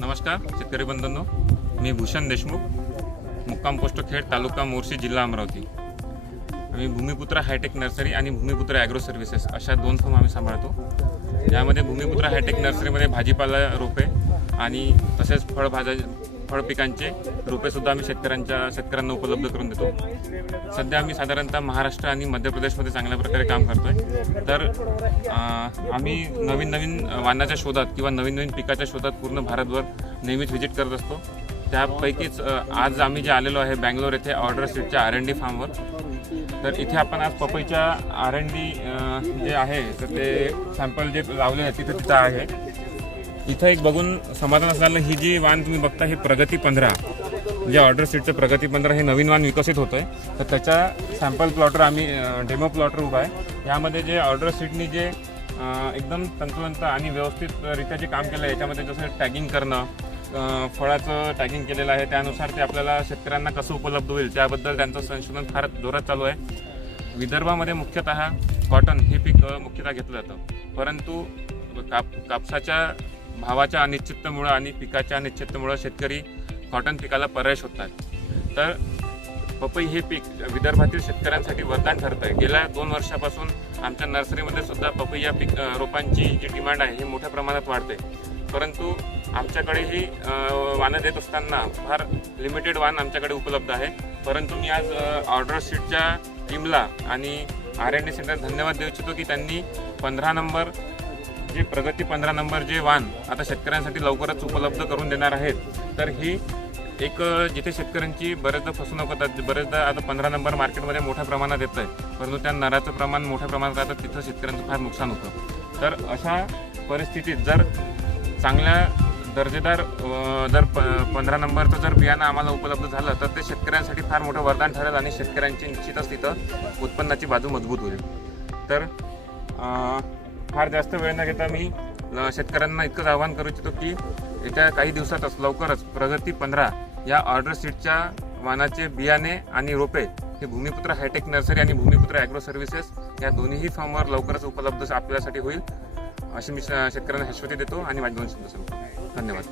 नमस्कार शेतकरी बंधूंनो. मी भूषण देशमुख मुक्काम पोस्ट खेड तालुका मोर्शी जिल्हा अमरावती. आम्ही भूमिपुत्र हायटेक नर्सरी आणि भूमिपुत्र ॲग्रो सर्व्हिसेस अशा दोन फॉर्म आम्ही सांभाळतो. ज्यामध्ये भूमिपुत्र हायटेक नर्सरीमध्ये भाजीपाला रोपे आणि तसेच फळभाज्या फळ पिकांचे रोपेसुद्धा आम्ही शेतकऱ्यांच्या शेतकऱ्यांना उपलब्ध करून देतो. सध्या आम्ही साधारणतः महाराष्ट्र आणि मध्य प्रदेशमध्ये चांगल्या प्रकारे काम करतोय. तर आम्ही नवीन नवीन वाहनाच्या शोधात किंवा नवीन नवीन पिकाच्या शोधात पूर्ण भारतभर नेहमीच व्हिजिट करत असतो. त्यापैकीच आज आम्ही जे आलेलो आहे बँगलोर येथे ऑर्डर स्ट्रीटच्या आर एन डी फार्मवर. तर इथे आपण आज पपईच्या आर एन डी जे आहे तर ते सॅम्पल जे लावले आहे तिथे तिथं आहे. इथं एक बघून समाधान असलेलं ही जी वाण तुम्ही बघता हे प्रगती पंधरा. जे ऑर्डर सीटचं प्रगती पंधरा हे नवीन वाण विकसित होतं आहे तर त्याच्या सॅम्पल प्लॉटर आम्ही डेमो प्लॉटर उभा आहे. यामध्ये जे ऑर्डर सीटनी जे एकदम तंतोतंत आणि व्यवस्थितरित्या जे काम केलं आहे याच्यामध्ये जसं टॅगिंग करणं फळाचं टॅगिंग केलेलं आहे त्यानुसार ते आपल्याला शेतकऱ्यांना कसं उपलब्ध होईल त्याबद्दल त्यांचं संशोधन फार जोरात चालू आहे. विदर्भामध्ये मुख्यतः कॉटन हे पीक मुख्यतः घेतलं जातं. परंतु काप कापसाच्या भावाच्या अनिश्चिततेमुळं आणि पिकाच्या अनिश्चिततेमुळं शेतकरी कॉटन पिकाला पर्याय होतात तर पपई हे पीक विदर्भातील शेतकऱ्यांसाठी वरदान ठरतं आहे. गेल्या दोन वर्षापासून आमच्या नर्सरीमध्ये सुद्धा पपई या पीक रोपांची जी डिमांड आहे ही मोठ्या प्रमाणात वाढते. परंतु आमच्याकडे ही वाणं देत असताना फार लिमिटेड वाण आमच्याकडे उपलब्ध आहे. परंतु मी आज ऑर्डर शीटच्या टीमला आणि आर एन डी सेंटर धन्यवाद देऊ इच्छितो की त्यांनी पंधरा नंबर जे प्रगती पंधरा नंबर जे वाण आता शेतकऱ्यांसाठी लवकरच उपलब्ध करून देणार आहेत तर ही एक जिथे शेतकऱ्यांची बरेचदा फसवणूक होतात बरेचदा आता पंधरा नंबर मार्केटमध्ये मोठ्या प्रमाणात येतं आहे परंतु त्या नराचं प्रमाण मोठ्या प्रमाणात राहतं तिथं शेतकऱ्यांचं फार नुकसान होतं. तर अशा परिस्थितीत जर चांगल्या दर्जेदार जर प पंधरा नंबरचं जर बियाणं आम्हाला उपलब्ध झालं तर ते शेतकऱ्यांसाठी फार मोठं वरदान ठरेल आणि शेतकऱ्यांची निश्चितच तिथं उत्पन्नाची बाजू मजबूत होईल. तर फार जास्त वेळ न घेता मी शेतकऱ्यांना इतकंच आवाहन करू इच्छितो की येत्या काही दिवसातच लवकरच प्रगती पंधरा या ऑर्डर सीटच्या वाहनाचे बियाणे आणि रोपे हे भूमिपुत्र हायटेक नर्सरी आणि भूमिपुत्र ॲग्रो सर्व्हिसेस या दोन्हीही फॉर्मवर लवकरच उपलब्ध आपल्यासाठी होईल अशी मी श- शेतकऱ्यांना शाश्वती देतो आणि माझे दोन शब्द धन्यवाद.